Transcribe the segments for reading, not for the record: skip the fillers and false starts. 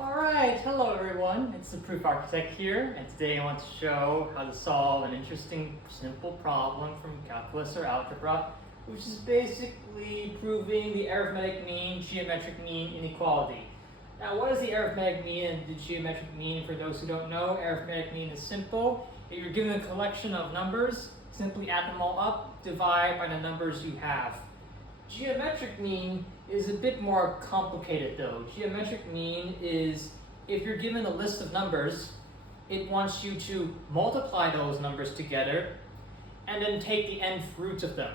Alright, hello everyone, it's the Proof Architect here, and today I want to show how to solve an interesting, simple problem from calculus or algebra, which is basically proving the arithmetic mean, geometric mean inequality. Now, what is the arithmetic mean and the geometric mean? For those who don't know, arithmetic mean is simple. If you're given a collection of numbers, simply add them all up, divide by the numbers you have. Geometric mean is a bit more complicated though. Geometric mean is if you're given a list of numbers, it wants you to multiply those numbers together and then take the nth roots of them.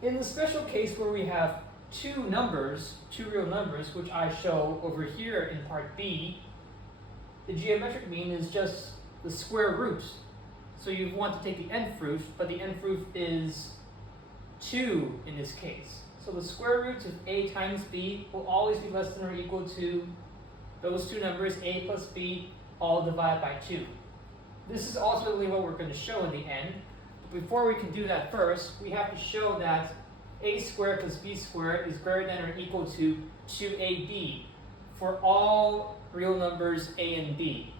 In the special case where we have two real numbers, which I show over here in part B, the geometric mean is just the square root. So you want to take the nth root, but the nth root is 2 in this case. So the square root of a times b will always be less than or equal to those two numbers, a plus b, all divided by 2. This is ultimately what we're going to show in the end. But before we can do that first, we have to show that a squared plus b squared is greater than or equal to 2ab for all real numbers a and b.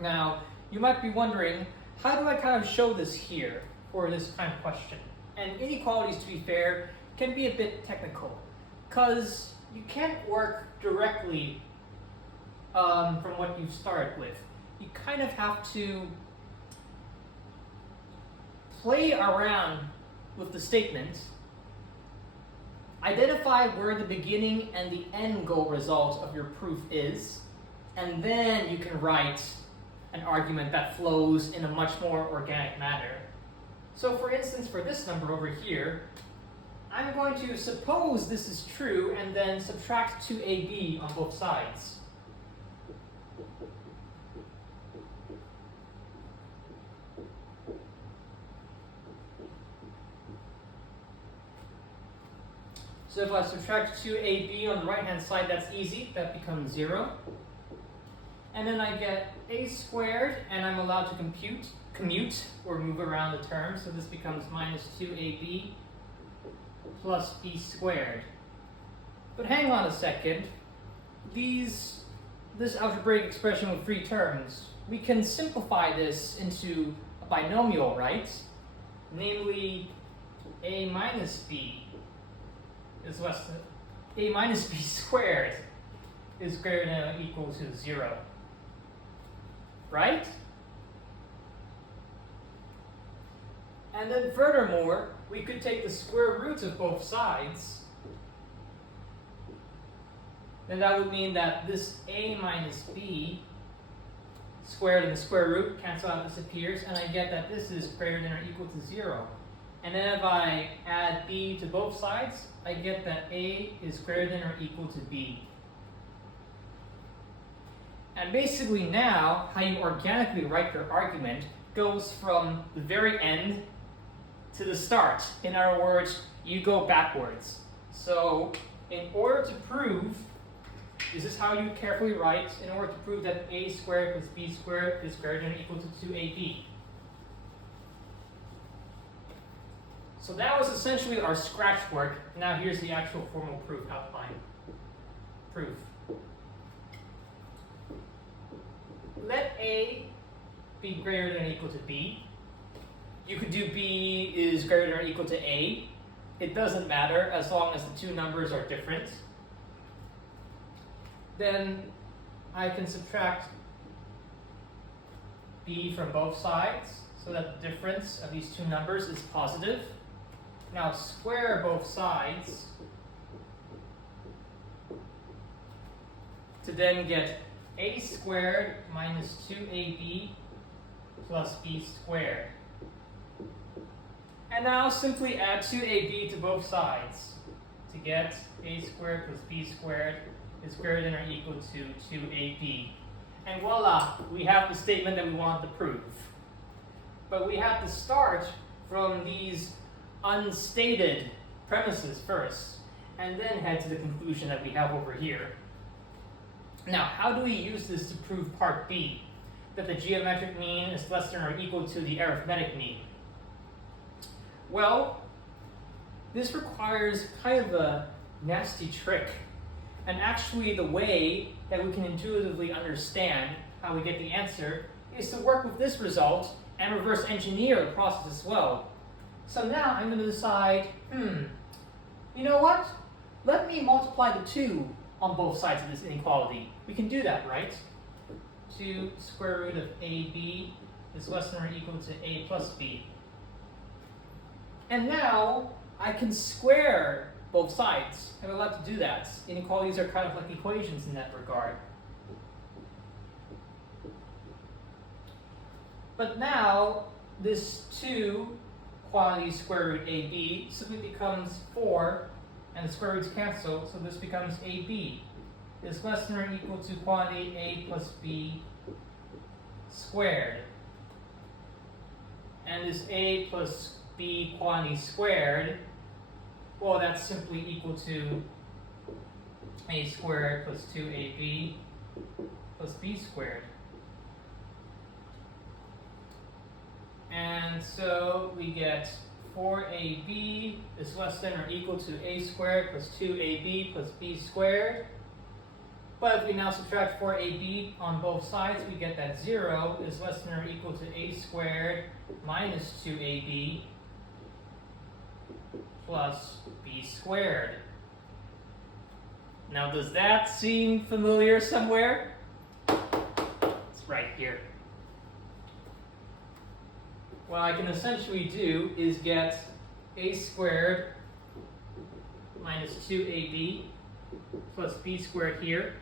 Now, you might be wondering, how do I kind of show this here for this kind of question? And inequalities, to be fair, can be a bit technical, because you can't work directly from what you've started with. You kind of have to play around with the statement, identify where the beginning and the end goal result of your proof is, and then you can write an argument that flows in a much more organic manner. So for instance, for this number over here, I'm going to suppose this is true and then subtract 2ab on both sides. So if I subtract 2ab on the right-hand side, that's easy. That becomes 0. And then I get a squared, and I'm allowed to commute or move around the term. So this becomes minus 2ab plus b squared. But hang on a second. This algebraic expression with three terms, we can simplify this into a binomial, right? Namely, a minus b is less than a minus b squared is greater than or equal to 0. Right? And then furthermore, we could take the square roots of both sides. Then that would mean that this a minus b squared and the square root cancel out, disappears, and I get that this is greater than or equal to 0. And then if I add b to both sides, I get that a is greater than or equal to b. And basically now, how you organically write your argument goes from the very end to the start. In other words, you go backwards. So in order to prove, this is how you carefully write, in order to prove that a squared plus b squared is greater than or equal to 2ab. So that was essentially our scratch work. Now here's the actual formal proof outline. Proof. Let a be greater than or equal to b. You could do b is greater than or equal to a. It doesn't matter as long as the two numbers are different. Then I can subtract b from both sides so that the difference of these two numbers is positive. Now square both sides to then get a squared minus 2ab plus b squared. And now simply add 2ab to both sides to get a squared plus b squared is greater than or equal to 2ab. And voila, we have the statement that we want to prove. But we have to start from these unstated premises first, and then head to the conclusion that we have over here. Now, how do we use this to prove part B, that the geometric mean is less than or equal to the arithmetic mean? Well, this requires kind of a nasty trick. And actually the way that we can intuitively understand how we get the answer is to work with this result and reverse engineer the process as well. So now I'm going to decide, you know what? Let me multiply the 2 on both sides of this inequality. We can do that, right? 2 square root of AB is less than or equal to A plus B. And now I can square both sides. I'm allowed to do that. Inequalities are kind of like equations in that regard. But now this 2 quantity square root AB simply becomes 4, and the square roots cancel, so this becomes AB is less than or equal to quantity A plus B squared. And this A plus B quantity squared, well, that's simply equal to A squared plus 2AB plus B squared. And so we get 4AB is less than or equal to A squared plus 2AB plus B squared. But if we now subtract 4AB on both sides, we get that 0 is less than or equal to A squared minus 2AB plus B squared. Now, does that seem familiar somewhere? It's right here. What I can essentially do is get A squared minus 2AB plus B squared here.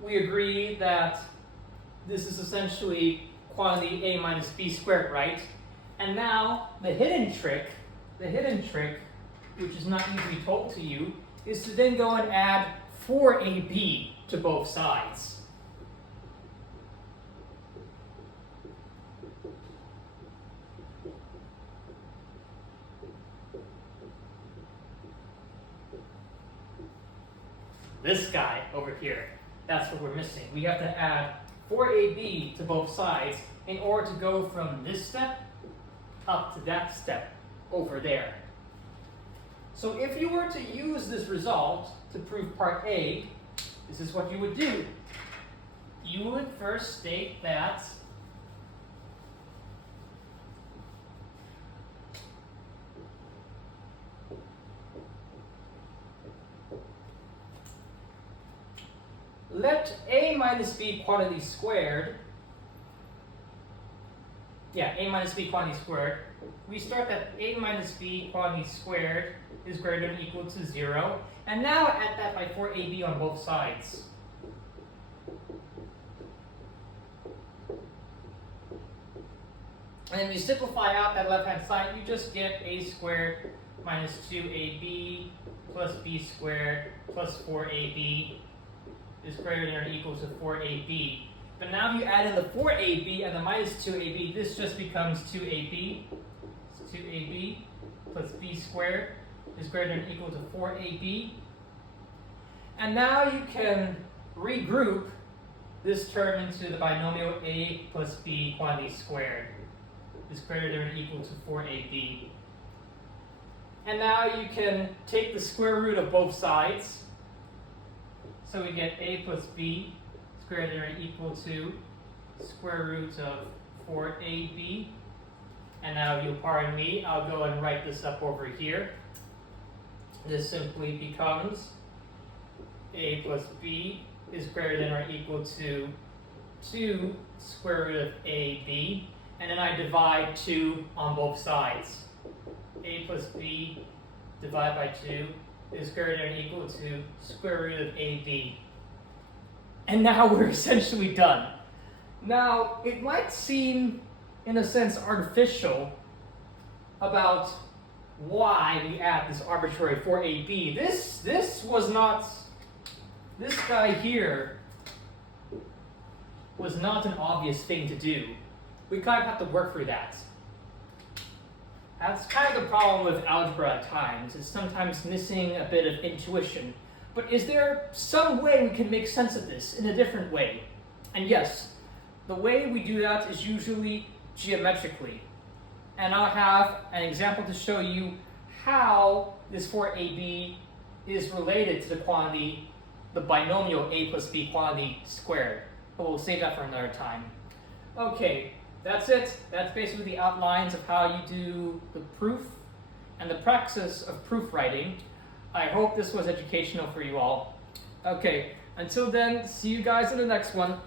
We agree that this is essentially quantity A minus B squared, right? And now the hidden trick, which is not usually told to you, is to then go and add 4AB to both sides. This guy over here, that's what we're missing. We have to add 4AB to both sides in order to go from this step up to that step over there. So if you were to use this result to prove part A, this is what you would do. You would first state that let A minus B quantity squared, A minus B quantity squared, we start that A minus B quantity squared is greater than or equal to 0, and now add that by 4AB on both sides. And then you simplify out that left-hand side, you just get A squared minus 2AB plus B squared plus 4AB is greater than or equal to 4AB. But now if you add in the 4AB and the minus 2AB, this just becomes 2AB. So 2AB plus B squared is greater than or equal to 4AB. And now you can regroup this term into the binomial A plus B quantity squared is greater than or equal to 4AB. And now you can take the square root of both sides. So we get A plus B is greater than or equal to square root of 4AB. And now you'll pardon me, I'll go and write this up over here. This simply becomes A plus B is greater than or equal to 2 square root of AB. And then I divide 2 on both sides. A plus B divided by 2 is greater than or equal to square root of AB. And now we're essentially done. Now, it might seem, in a sense, artificial about why we add this arbitrary 4AB. This was not, this guy here was not an obvious thing to do. We kind of have to work through that. That's kind of the problem with algebra at times. It's sometimes missing a bit of intuition. But is there some way we can make sense of this in a different way? And yes, the way we do that is usually geometrically. and I'll have an example to show you how this 4ab is related to the quantity, the binomial a plus b quantity squared. But we'll save that for another time. Okay, that's it. That's basically the outlines of how you do the proof and the practice of proof writing. I hope this was educational for you all. Okay, until then, see you guys in the next one.